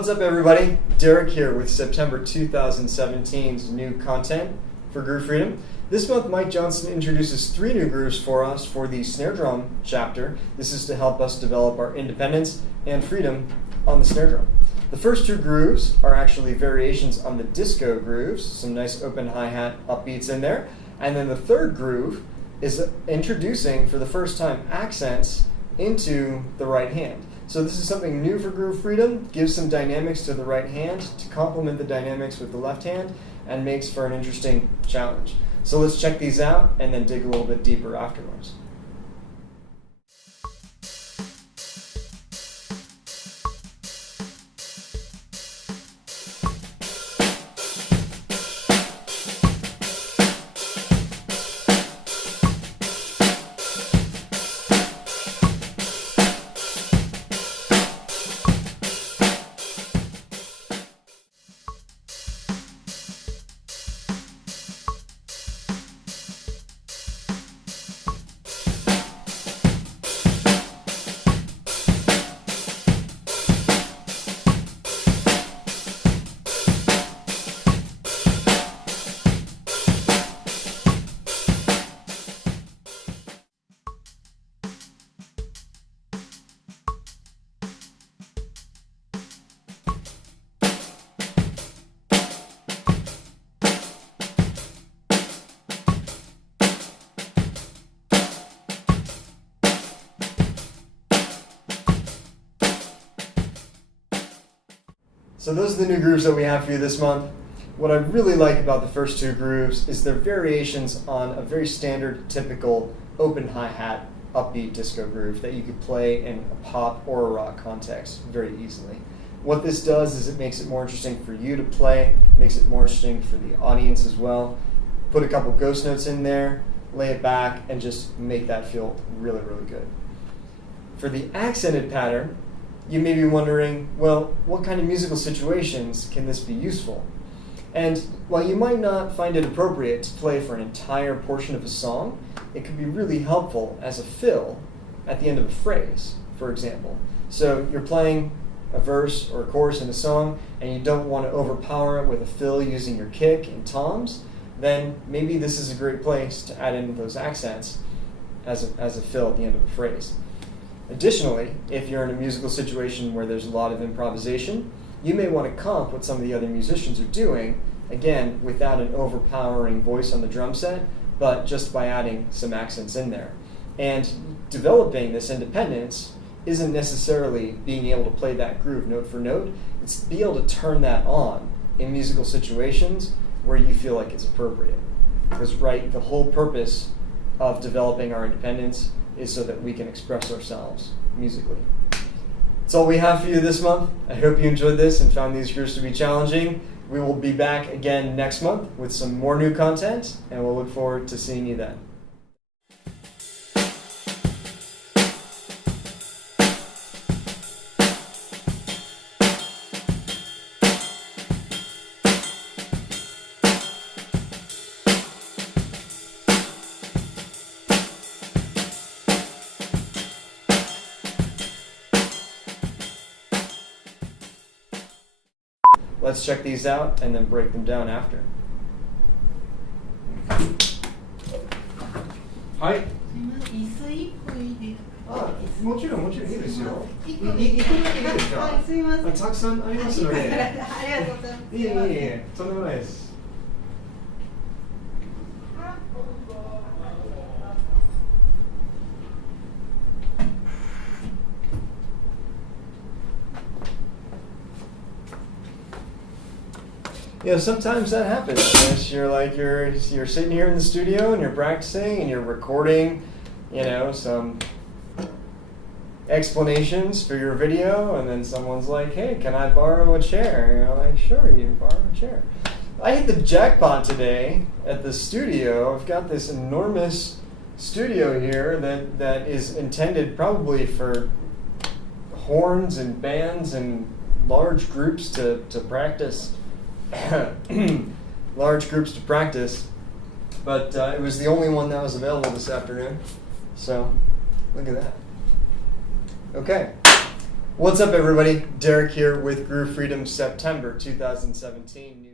What's up, everybody? Derek here with September 2017's new content for Groove Freedom. This month, Mike Johnson introduces 3 new grooves for us for the snare drum chapter. This is to help us develop our independence and freedom on the snare drum. The first 2 grooves are actually variations on the disco grooves, some nice open hi-hat upbeats in there. And then the third groove is introducing, for the first time, accents into the right hand. So this is something new for Groove Freedom, gives some dynamics to the right hand to complement the dynamics with the left hand, and makes for an interesting challenge. So let's check these out and then dig a little bit deeper afterwards. So those are the new grooves that we have for you this month. What I really like about the first 2 grooves is they're variations on a very standard, typical open hi-hat upbeat disco groove that you could play in a pop or a rock context very easily. What this does is it makes it more interesting for you to play, makes it more interesting for the audience as well. Put a couple ghost notes in there, lay it back, and just make that feel really, really good. For the accented pattern, you may be wondering, well, what kind of musical situations can this be useful? And while you might not find it appropriate to play for an entire portion of a song, it could be really helpful as a fill at the end of a phrase, for example. So you're playing a verse or a chorus in a song, and you don't want to overpower it with a fill using your kick and toms, then maybe this is a great place to add in those accents as a fill at the end of a phrase. Additionally, if you're in a musical situation where there's a lot of improvisation, you may want to comp what some of the other musicians are doing, again, without an overpowering voice on the drum set, but just by adding some accents in there. And developing this independence isn't necessarily being able to play that groove note for note, it's to be able to turn that on in musical situations where you feel like it's appropriate. Because, right, the whole purpose of developing our independence is so that we can express ourselves musically. That's all we have for you this month. I hope you enjoyed this and found these grooves to be challenging. We will be back again next month with some more new content, and we'll look forward to seeing you then. Let's check these out and then break them down after. Hi. 椅子1個いいですか？もちろんいいですよ。1個だけいいですか？はい、すみません。たくさんありますので。ありがとうございます。いえ、とんでもないです。You know, sometimes that happens. Yes, you're sitting here in the studio and you're practicing and you're recording, you know, some explanations for your video, and then someone's like, "Hey, can I borrow a chair?" And you're like, "Sure, you can borrow a chair." I hit the jackpot today at the studio. I've got this enormous studio here that is intended probably for horns and bands and large groups to practice. Large groups to practice, but it was the only one that was available this afternoon. So, look at that. Okay, What's up, everybody? Derek here with Groove Freedom September 2017.